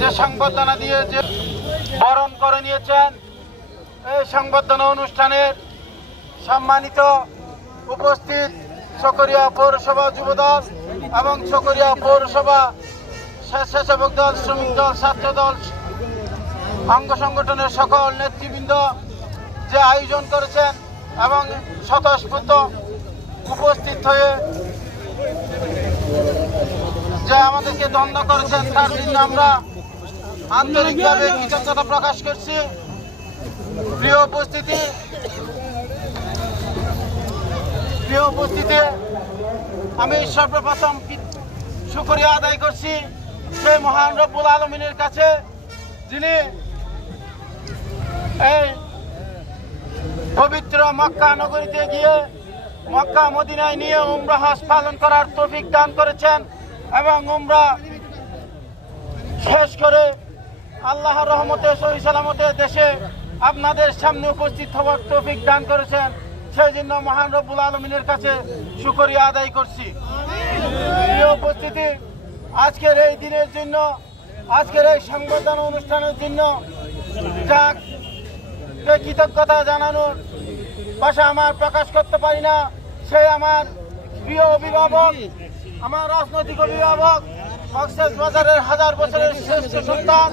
যে সংবর্ধনা দিয়ে যে বরণ করে নিয়েছেন, এই সংবর্ধনা অনুষ্ঠানের সম্মানিত উপস্থিত চকরিয়া পৌরসভা যুবদল এবং চকরিয়া পৌরসভা স্বেচ্ছাসেবক দল, শ্রমিক দল, ছাত্র দল, অঙ্গ সংগঠনের সকল নেতৃবৃন্দ যে আয়োজন করেছেন এবং স্বতঃস্ফূর্ত উপস্থিত হয়ে যে আমাদেরকে দ্বন্দ্ব করেছেন তার জন্য আমরা আন্তরিকভাবে কৃতজ্ঞতা প্রকাশ করছি। প্রিয় উপস্থিতি প্রিয় উপস্থিতি, আমি সর্বপ্রথম শুকরিয়া আদায় করছি সেই মহান রব্বুল আলমিনের কাছে, যিনি এই পবিত্র মক্কা নগরীতে গিয়ে মক্কা মদিনায় নিয়ে উমরা হজ পালন করার তৌফিক দান করেছেন এবং উমরা শেষ করে আল্লাহ রহমতে সহি সালামতে দেশে আপনাদের সামনে উপস্থিত হওয়ার তৌফিক দান করেছেন। সেই জন্য মহান রব্বুল আলমিনের কাছে শুকরিয়া আদায় করছি। উপস্থিতি, আজকের এই দিনের জন্য, আজকের এই সংবর্ধনা অনুষ্ঠানের জন্য যে কৃতজ্ঞতা জানানোর ভাষা আমার প্রকাশ করতে পারি না। সে আমার প্রিয় অভিভাবক, আমার রাজনৈতিক অভিভাবক, কক্সেস বাজারের হাজার বছরের শ্রেষ্ঠ সন্তান,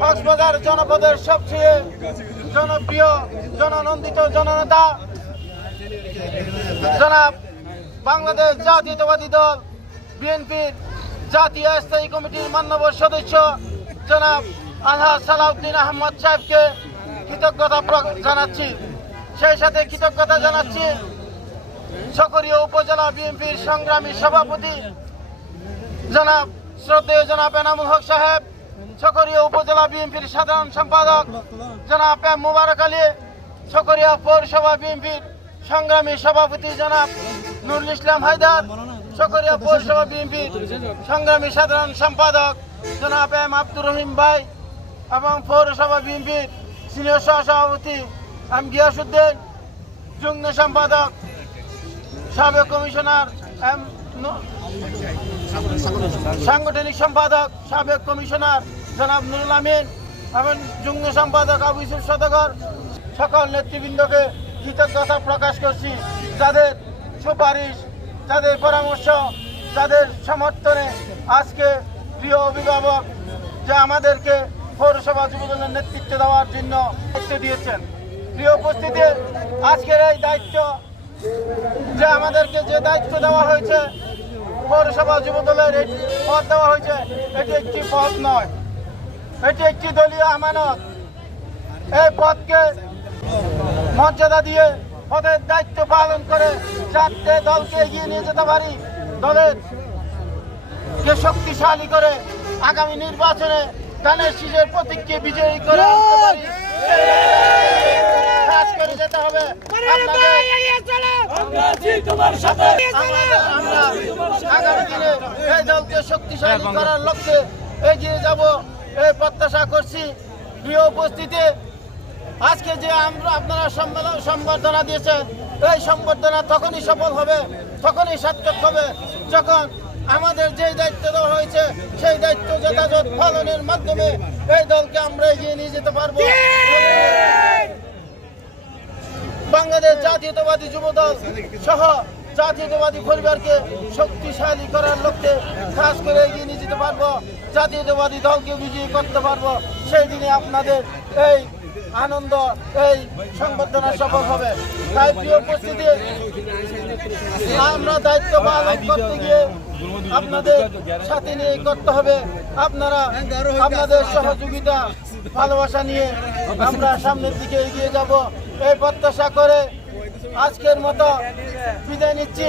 কক্সবাজার জনপদের সবচেয়ে জনপ্রিয়, জননন্দিত জননেতা। জনাব বাংলাদেশ জাতীয়তাবাদী দল, বিএনপির জাতীয় স্থায়ী কমিটির মান্যবর সদস্য জনাব আলহা সালাউদ্দিন আহমদ সাহেবকে কৃতজ্ঞতা জানাচ্ছি। সেই সাথে কৃতজ্ঞতা জানাচ্ছি সকরীয় উপজেলা বিএনপির সংগ্রামী সভাপতি জনাব শ্রদ্ধেয় জনাব এনামুল হক সাহেব, সকরীয় উপজেলা বিএনপির সাধারণ সম্পাদক জনাব এম মুবারক আলী, সকরিয়া পৌরসভা বিএনপির সংগ্রামী সভাপতি জনাব নুরুল ইসলাম হায়দার, সকরিয়া পৌরসভা বিএনপির সংগ্রামী সাধারণ সম্পাদক জনাব এম আব্দুর রহিম ভাই এবং পৌরসভা বিএনপির সিনিয়র সহসভাপতি এম গিয়াসুদ্দিন যুগ্ম সম্পাদক, সাবেক কমিশনার এম সাংগঠনিক সম্পাদক, সাবেক কমিশনার জনাব নুরুল আমিন এবং যুগ্ম সম্পাদক আবু ইসুফ সদগর। সকল নেতৃবৃন্দকে কৃতজ্ঞতা প্রকাশ করছি। যাদের সুপারিশ, যাদের পরামর্শ, যাদের সমর্থনে আজকে প্রিয় অভিভাবক যে আমাদেরকে পৌরসভা যুবদলের নেতৃত্ব দেওয়ার জন্য দায়িত্ব দিয়েছেন। প্রিয় উপস্থিতি, আজকের এই দায়িত্ব যে আমাদেরকে যে দায়িত্ব দেওয়া হয়েছে, পৌরসভা যুব দলের এই পদ দেওয়া হয়েছে, এটি একটি পদ নয়। এটি একটি দলীয় আমানত। এই পদকে মর্যাদা দিয়ে পদের দায়িত্ব পালন করে যাতে দলকে এগিয়ে নিয়ে যেতে পারি। দলের কে শক্তিশালী করে আগামী নির্বাচনে ধানের শীষের প্রতীককে বিজয়ী করে কাজ করে যেতে হবে। আমরা আগামী দিনে এই দলকে শক্তিশালী করার লক্ষ্যে এগিয়ে যাব। এই প্রত্যাশা করছি। প্রিয় উপস্থিতি, আজকে যে আমরা আপনারা সম্মেলন সম্বর্ধনা দিয়েছেন, এই সম্বর্ধনা তখনই সফল হবে, তখনই সার্থক হবে যখন আমাদের যে দায়িত্ব দেওয়া হয়েছে, সেই দায়িত্ব যথাযথ পালনের মাধ্যমে এই দলকে আমরা এগিয়ে নিয়ে যেতে পারব। বাংলাদেশ জাতীয়তাবাদী যুবদল সহ জাতীয়তাবাদী পরিবারকে শক্তিশালী করার লক্ষ্যে কাজ করে এগিয়ে নিয়ে যেতে পারব। জাতীয়তাবাদী দলকে বিজয়ী করতে পারব। সেই দিনে আপনাদের এই আনন্দ এই সংবর্ধনা সফল হবে। তাই প্রিয় উপস্থিতি, আমরা দায়িত্ব পালন করতে গিয়ে আপনাদের সাথে নিয়ে করতে হবে। আপনারা, আপনাদের সহযোগিতা, ভালোবাসা নিয়ে আমরা সামনের দিকে এগিয়ে যাব। এই প্রত্যাশা করে আজকের মতো বিদায় নিচ্ছি।